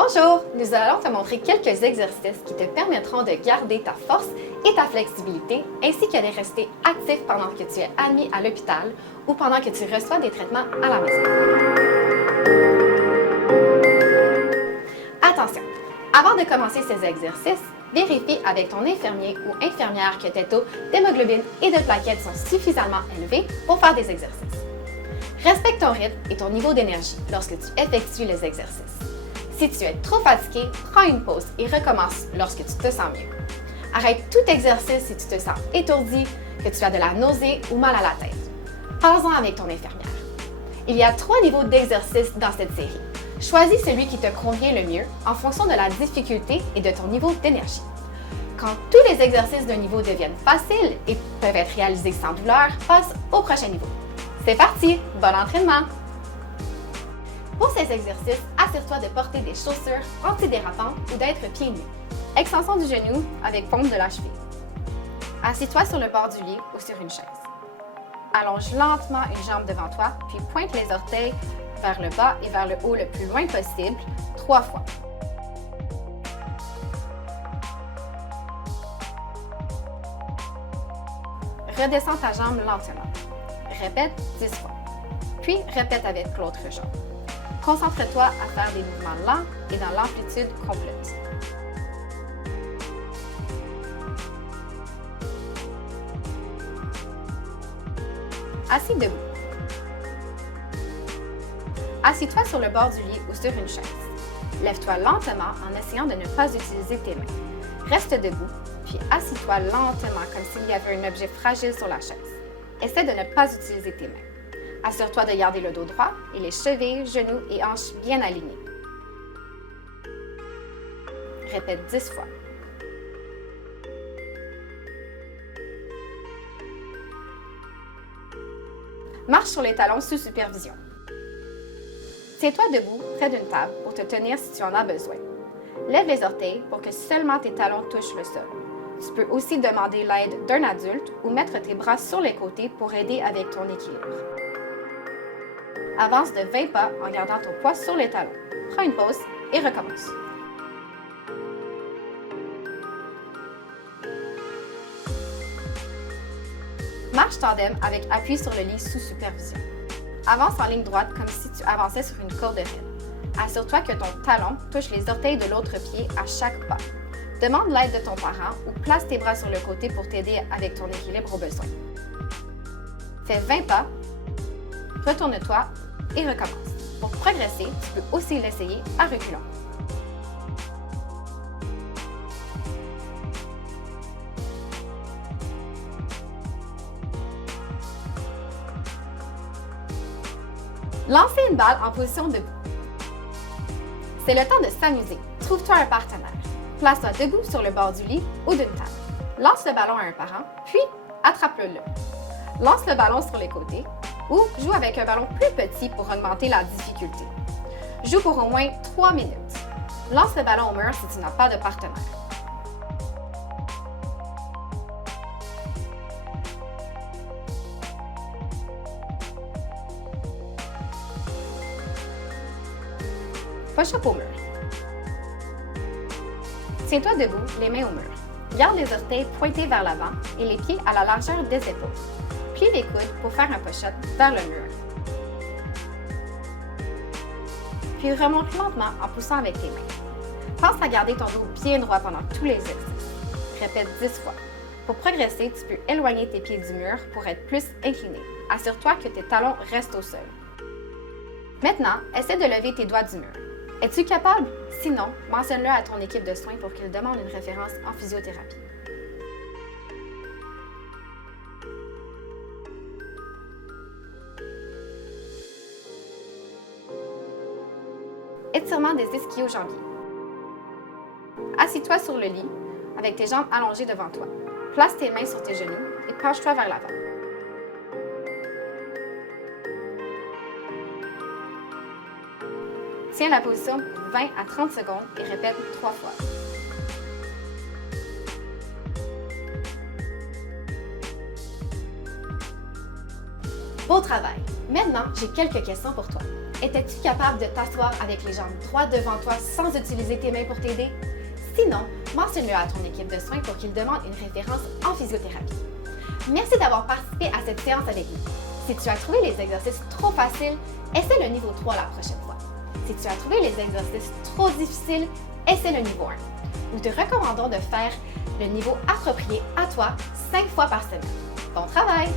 Bonjour! Nous allons te montrer quelques exercices qui te permettront de garder ta force et ta flexibilité, ainsi que de rester actif pendant que tu es admis à l'hôpital ou pendant que tu reçois des traitements à la maison. Attention! Avant de commencer ces exercices, vérifie avec ton infirmier ou infirmière que tes taux d'hémoglobine et de plaquettes sont suffisamment élevés pour faire des exercices. Respecte ton rythme et ton niveau d'énergie lorsque tu effectues les exercices. Si tu es trop fatigué, prends une pause et recommence lorsque tu te sens mieux. Arrête tout exercice si tu te sens étourdi, que tu as de la nausée ou mal à la tête. Parle-en avec ton infirmière. Il y a 3 niveaux d'exercice dans cette série. Choisis celui qui te convient le mieux en fonction de la difficulté et de ton niveau d'énergie. Quand tous les exercices d'un niveau deviennent faciles et peuvent être réalisés sans douleur, passe au prochain niveau. C'est parti! Bon entraînement! Pour ces exercices, assure-toi de porter des chaussures antidérapantes ou d'être pieds nus. Extension du genou avec paume de la cheville. Assis-toi sur le bord du lit ou sur une chaise. Allonge lentement une jambe devant toi, puis pointe les orteils vers le bas et vers le haut le plus loin possible, 3 fois. Redescends ta jambe lentement. Répète 10 fois. Puis répète avec l'autre jambe. Concentre-toi à faire des mouvements lents et dans l'amplitude complète. Assis debout. Assis-toi sur le bord du lit ou sur une chaise. Lève-toi lentement en essayant de ne pas utiliser tes mains. Reste debout, puis assis-toi lentement comme s'il y avait un objet fragile sur la chaise. Essaie de ne pas utiliser tes mains. Assure-toi de garder le dos droit et les chevilles, genoux et hanches bien alignés. Répète 10 fois. Marche sur les talons sous supervision. Tiens-toi debout près d'une table pour te tenir si tu en as besoin. Lève les orteils pour que seulement tes talons touchent le sol. Tu peux aussi demander l'aide d'un adulte ou mettre tes bras sur les côtés pour aider avec ton équilibre. Avance de 20 pas en gardant ton poids sur les talons. Prends une pause et recommence. Marche tandem avec appui sur le lit sous supervision. Avance en ligne droite comme si tu avançais sur une corde raide. Assure-toi que ton talon touche les orteils de l'autre pied à chaque pas. Demande l'aide de ton parent ou place tes bras sur le côté pour t'aider avec ton équilibre au besoin. Fais 20 pas, retourne-toi et recommence. Pour progresser, tu peux aussi l'essayer à reculons. Lancer une balle en position debout. C'est le temps de s'amuser. Trouve-toi un partenaire. Place-toi debout sur le bord du lit ou d'une table. Lance le ballon à un parent, puis attrape-le. Lance le ballon sur les côtés ou joue avec un ballon plus petit pour augmenter la difficulté. Joue pour au moins 3 minutes. Lance le ballon au mur si tu n'as pas de partenaire. Push-up au mur. Tiens-toi debout, les mains au mur. Garde les orteils pointés vers l'avant et les pieds à la largeur des épaules. Plie les coudes pour faire un push-up vers le mur. Puis remonte lentement en poussant avec tes mains. Pense à garder ton dos bien droit pendant tous les exercices. Répète 10 fois. Pour progresser, tu peux éloigner tes pieds du mur pour être plus incliné. Assure-toi que tes talons restent au sol. Maintenant, essaie de lever tes doigts du mur. Es-tu capable? Sinon, mentionne-le à ton équipe de soins pour qu'il demande une référence en physiothérapie. Étirement des ischio-jambiers. Assis-toi sur le lit avec tes jambes allongées devant toi. Place tes mains sur tes genoux et penche-toi vers l'avant. Tiens la position pour 20 à 30 secondes et répète 3 fois. Beau travail! Maintenant, j'ai quelques questions pour toi. Étais-tu capable de t'asseoir avec les jambes droites devant toi sans utiliser tes mains pour t'aider? Sinon, mentionne-le à ton équipe de soins pour qu'ils demandent une référence en physiothérapie. Merci d'avoir participé à cette séance avec nous. Si tu as trouvé les exercices trop faciles, essaie le niveau 3 la prochaine fois. Si tu as trouvé les exercices trop difficiles, essaie le niveau 1. Nous te recommandons de faire le niveau approprié à toi 5 fois par semaine. Bon travail!